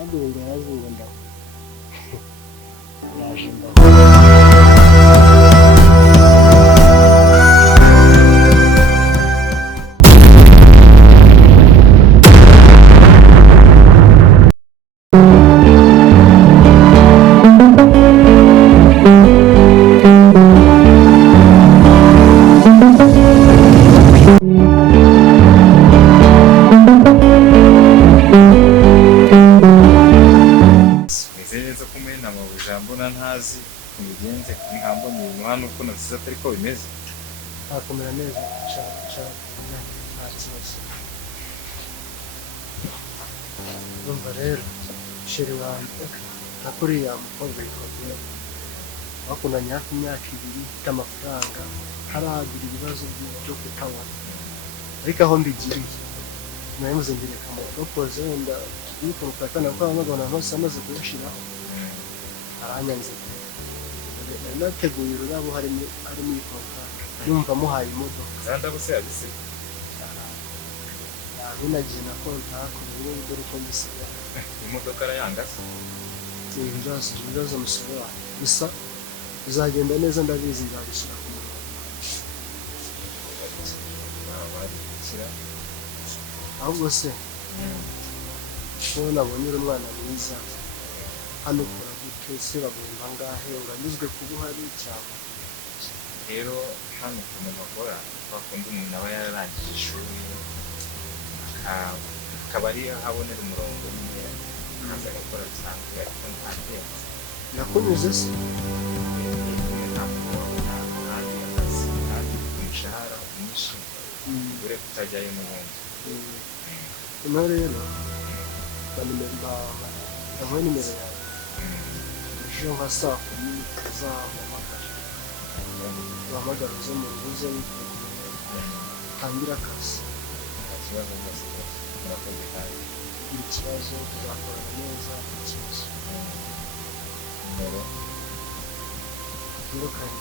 kandi ngo yaje ngo ndaho yaje ndaho ntazi kumigenze nkambo mu hano uko naziza ariko bimeze akomera neza cha ntakibazo numva rero sheri wanjye nakuriya mukobwa yikoze bakundanye hafi imyaka 2 ifite amafaranga haragira ibibazo byo kutabona ariko aho mbigiriye namuze ndireka mu propose wenda yuko mukatana kwa abagabo hose amaze kubashiraho aranyanze nateguye urabo harimo ikoka yumva muhaye imodoka zanda bose yabise binagiye na konta kubwo dore ko mbisiga imodoka arayanga ibibazo musubira gusa bizagenda neza ndabizi nzabishyira ku murongo ahubwo se ubona abonye umwana mwiza hano ese bagomba ngahe uranyuzwe kuba hari cyangwa rero hano mu bakora bakunda umuntu aba yararangije ishuri akaba ari habonera umurongo umwe akaza gukora bisanzwe ariko ntabwo yakomeje se ntabwo kandi akazi kandi umushahara mwinshi ure kutajyayo n'ubundi no rero banimba abone nimero yawe ejo nka saa 10 zahamagara zo mu rugo tangira akazi ikibazo cyose murakoze kandi ikibazo tuzakorana neza ikibazo rero kandi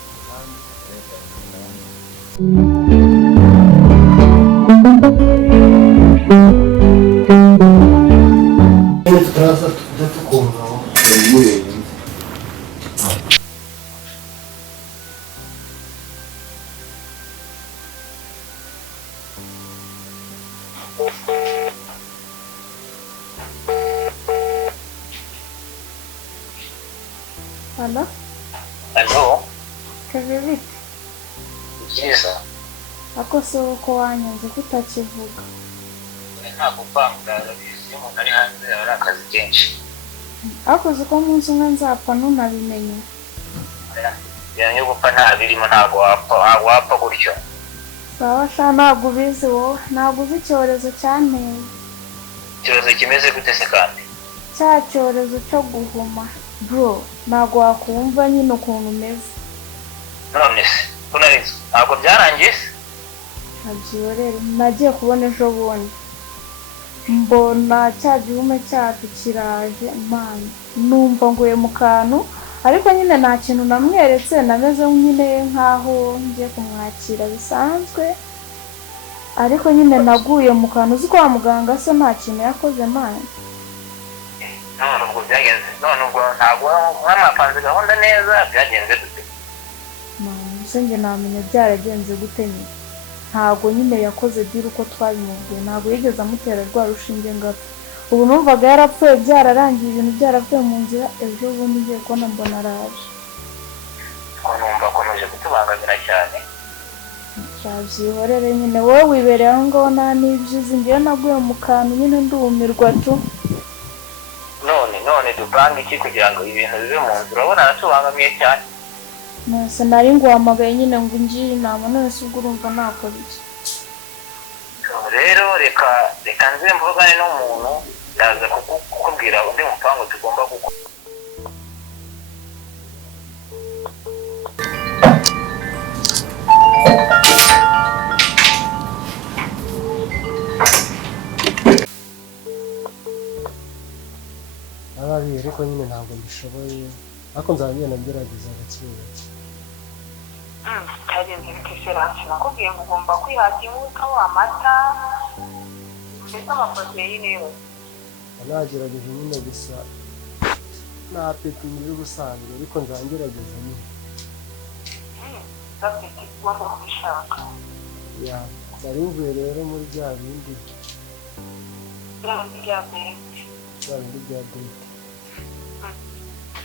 tutaza tukumva Halo? Halo? Kaviviti? Byiza. Ako se uko wanyanze kutakivuga? Ntabwo kwanga bizi umuntu ari hanze ari akazi kenshi. Ako uko munsi umwe nzapfa ntunabimenye. Yanyo gupfa nta birimo ntabwo wapfa gutyo. Sawa sha ntabwo ubizi wowe ntabwo uzi icyorezo cyanteye. Icyorezo kimeze gute se kandi? Cya cyorezo cyo guhuma. Bro, ntabwo wakumva nyine ukuntu umeze. None se kunarizo ntabwo byarangiye se? Agiye rero nagiye kubona ejo bundi. Mbona cya gihume cyacu kiraje man numva nguye mu kantu ariko nyine nta kintu namweretse nameze nyine nkaho ngiye kumwakira bisanzwe ariko nyine naguye mu kantu uzi kwa muganga se nta kintu yakoze man none ubwo byagenze none ubwo ntabwo mwamapanze gahunda neza byagenze gute man se nge namenye byaragenze gute nyine ntago nyine yakoze dira uko twabimubwiye ntago yigeze amutera rwa rushinge ngapfa ubu numvaga yarapfuye byararangiye ibintu byarapfuye mu nzira ejo bundi ngiye kubona mbona araje numva akomeje kutubangamira cyane cyazihorere nyine wowe wibereye aho ngaho nta n'ibyizi ngiye naguye mu kantu nyine ndumirwa tu none dupange iki kugira ngo ibintu bibe mu nzira urabona aratubangamiye cyane nase nari nguhamagaye nyine ngo ngiye inama none se ubwo urumva nakora iki rero reka nze mvugane n'umuntu yaza kukubwira undi mupango tugomba gukora ariko nyine ntabwo mbishoboye ariko nzagenda ngerageza gakira hari ibintu kishiranje nakubwiye ngo ugomba kwihagira imbuto amata ndetse amaproteine yose nagerageje nyine gusa nta peti muri rusange ariko nzangerageza nyine gafite ugomba kubishaka ya nari mvuye rero muri bya bindi bya mbere bya date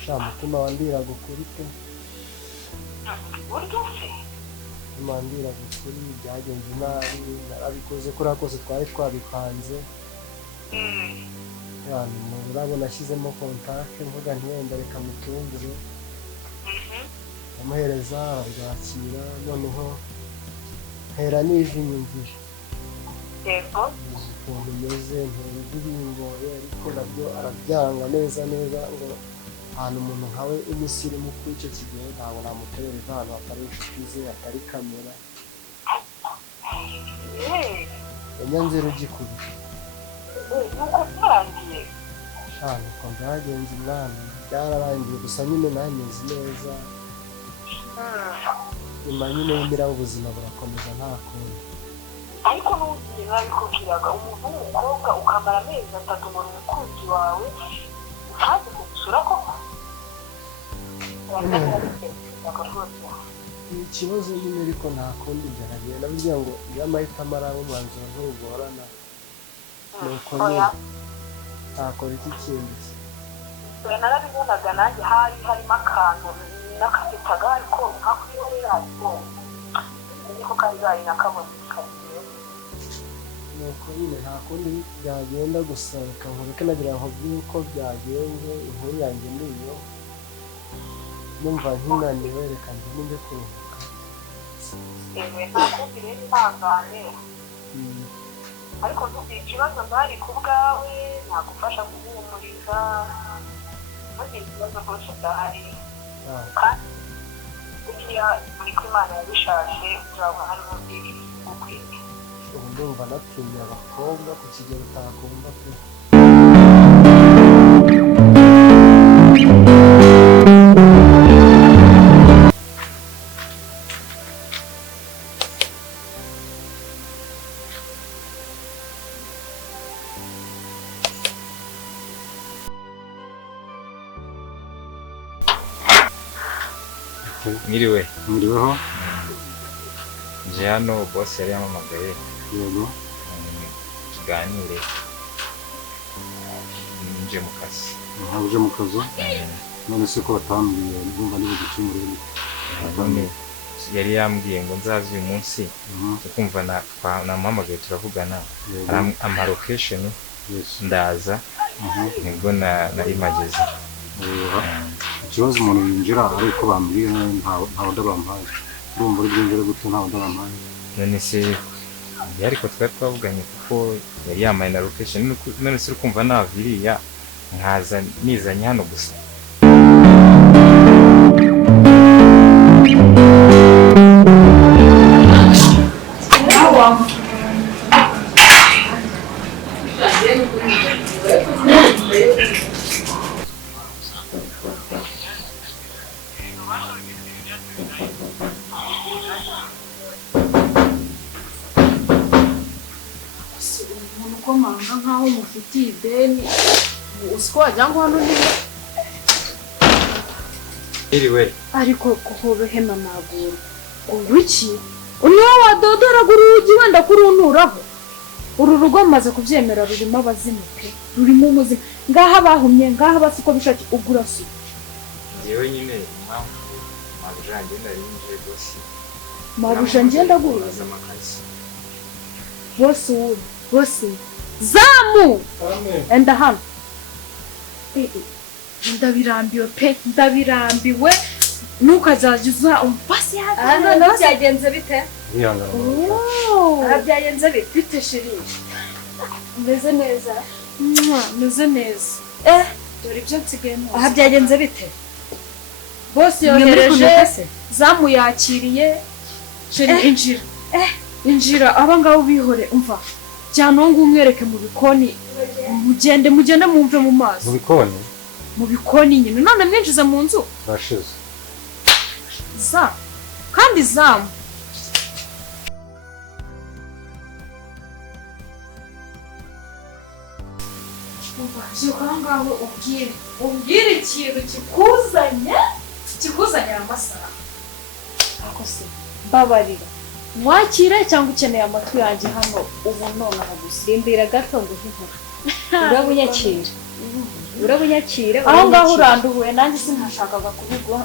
sha mutima wandiraga ukuri pe buryo se wandiraga ukuri byagenze nabi narabikoze kuriya kose twari twabipanze yani urabona nashyizemo kontakte mvuga nti wenda reka mutungure amuhereza arabwakira noneho hera nije inyumvire yego ukuntu umeze ntabwo bingoye ariko nabyo arabyanga neza ngo ahantu umuntu nkawe umusirimu kuri icyo kigihe ntabwo namuterereza ahantu hatari inshuti ze hatari kamera yanyanzira ugikubita nuko byarangiye shana uko byagenze umwana byararangiye gusa nyine nanyuze neza nyuma nyine y'imira ubuzima burakomeza nta kundi ariko n'ubugiye nabikubwiraga umuntu w'umukobwa ukamara amezi 3 mu mukunzi wawe ntazi kugusura koko ikibazo nyine ariko nta kundi byaragenda burya ngo iyo amahitamo ari umwanzuro ntugorana nuko nyine ntakora iki kindi narabibonaga nanjye harimo akantu nakafitaga ariko nkakwihorera ariko niko kazari nakabonye kagiye nuko nyine nta kundi byagenda gusa reka nkureke nagira ngo by'uko byagenze inkuru yanjye ndiyo numva nkinaniwe reka njye kuruhuka nta kundi rero ihangane ariko ntugire ikibazo ndahari ku bwawe nagufasha kuguhumuriza ntugire ikibazo rwose ndahari kandi buriya muri ko Imana yabishatse uzabona hari undi gukwiye ubu ndumva natinya abakobwa ku kigero utakumva pe Mwiriweho nje hano boss yari yampamagaye yego tuganire nje mu kazi uje mu kazi none se ko batambwiye ndumva n'ibigicumuro none yari yambwiye ngo nzaze uyu munsi ukumva namuhamagaye turavugana ama location ndaza nibwo nari mageze ikibazo umuntu yinjira ari uko bambwiye ntawe ndabampaye urumva uri bwinjire gute ntawe ndabampaye none se ariko twari twavuganye kuko yari yamaye na location none se ukumva naviriya nkaza nizanye hano gusa komanga nkaho mufitiye ideni usiko wajya ngo hano niwe iriwe ariko kuhobe hema nagura uruki uniho wadodora urugi wenda kurunuraho uru rugo amaze kubyemera rurimo abazimu pe rurimo umuzimu ngaha bahumye ngaha basiko bishaki ugura su yewe nyine impamvu mabujanje narinje bosi mabujanje ndaguruza amakazi bosi zamu enda hano ndabirambiwe pe ndabirambiwe nukazagiza umpasi hano none byagenze bite byagenze bite shiri meze neza dore ibyo nsigaye nose aha byagenze bite bosi yohereje zamu yakiriye shiri injira aba ngabo bihore umva cyane ngo umwereke mu bikoni mugende mumve mu maso mu bikoni nyine none mwinjiza mu nzu bashize kandi zamu byuka ngaho umbwire ikintu kikuzanye amasaha ako se babarira mwakire cyangwa ukeneye amatwi yanjye hano ubu nonaha gusimbira gato ngo uhihura urabunyakira aho ngaho uranduhuye nanjye sinashakaga kubiguha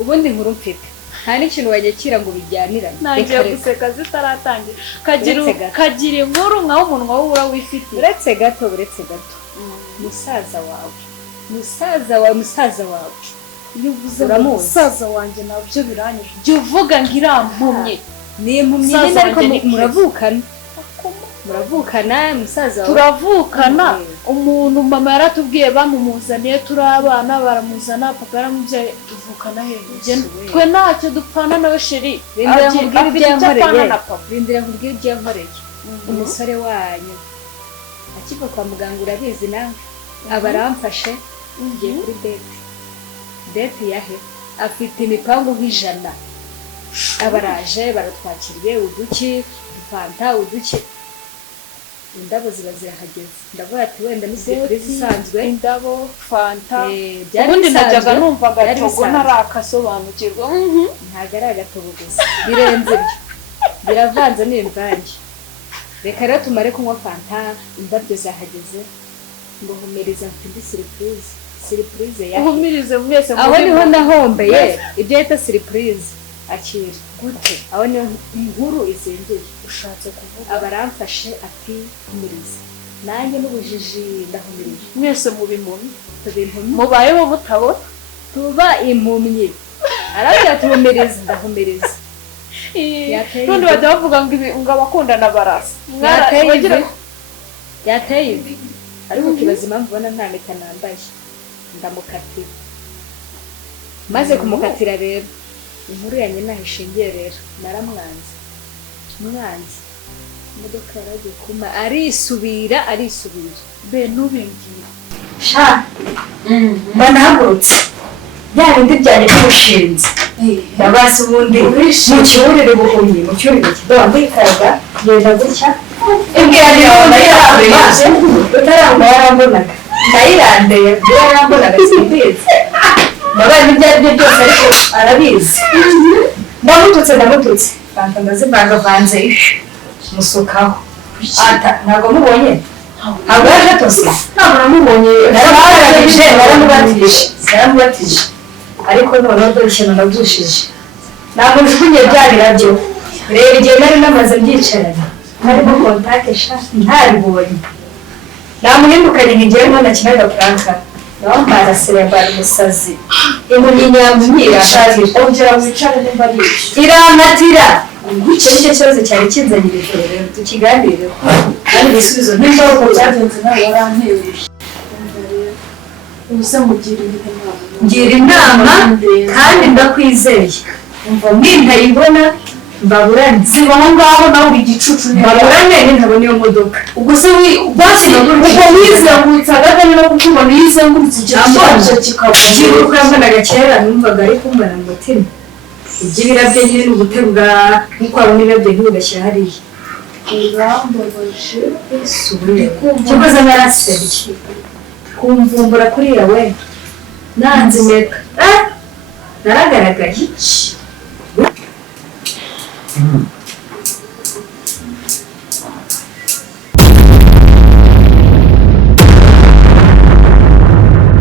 ubundi nkuru mfite nta n'ikintu wanyakira ngo bijyanirane nagiye guseka zitaratangira kagira inkuru nkaho umunwa wowe urawifitiye uretse gato musaza wawe iyo uvuze musaza wanjye nabyo biranyije jya uvuga ngo irampumye ni impumyi nyine ariko muravukana musaza wawe turavukana umuntu mama yaratubwiye bamumuzaniye turi abana baramuzana papa yaramubyaye tuvukana hehe twe ntacyo dupfana nawe sheri rindira nkubwire ibyo yankoreye umusore wanyu akiva kwa muganga urabizi nawe aba aramfashe ngiye kuri date yahe afite imipangu nk'ijana abaraje baratwakiriye uduki fanta uduki indabo ziba zirahageze ndavuga ati wenda ni surprise isanzwe indabo fanta ubundi najyaga numva agatogo ntarakasobanukirwa ntabwo ari agatogo gusa birenze ibyo biravanze n'imvange reka rero tumare kunywa fanta indabyo zahageze ngo humiriza mfite surprise ya humirize mwese aho niho nahombeye ibyo yita surprise akira gute aho niyo inkuru izengeye ushatse kuvuga abaramfashe ati humiriza nanjye n'ubujiji ndahumirije mwese mubayeho mutabona tuba impumyi arabya tuhumiriza ndahumiriza n'undi bajya bavuga ngo abakundana barasa yateye ivi ariko kibaza impamvu ubona nta mpeta nambaye ndamukatira maze kumukatira rero inkuru yanjye naho ishingiye rero naramwanze imodoka yaragiye kuma arisubira be nubimbwira sha banahagurutse bya bindi byanjye by'ubushinzi ndabaza ubundi mu kiburire buhumyi mu kiburire kidoba mbikaraga ngenda gutya imbwira ndayirambye utaramba yarambonaga ndayirandeye yarambonaga simbizi ndabaza ibyo ari byo byose ariko arabizi ndamututse fanta ndazivangavanze musukaho ntabwo mubonye ntabwo yaje atose ntabwo namubonye naramubatije ariko noneho dore ikintu nabyushije ntabwo njugunye bya birabyo reba igihe nari namaze mbyicarana harimo kontake sha ntabibonye namuhindukanye ngiye mwana kinaga franka naho mbarasirembara umusazi impumyi nyampumyi irasharira ongera wicare nimba ari iranatira icyo nicyo kibazo cyari kinzanira ijoro rero tukiganireho kandi ibisubizo n'ingaruka byagenze nawe waranteje ubuse ngira inama kandi ndakwizeye umva ntayibona mbaburane ziba aho ngaho nawe uri igicucu mbaburane ntabona iyo modoka ubwo se ubwo wizengurutse agagana no kukubona iyo uzengurutse ikibazo kikaba uko yambonaga kera numvaga ari kumbana mu mutima iby'ibirabyo nyine ni uguterura nk'uko wabona ibirabyo ntugashyira hariya urambabaje kibazo narasebye kumvumbura kuriya we nanze impeta naragaragaye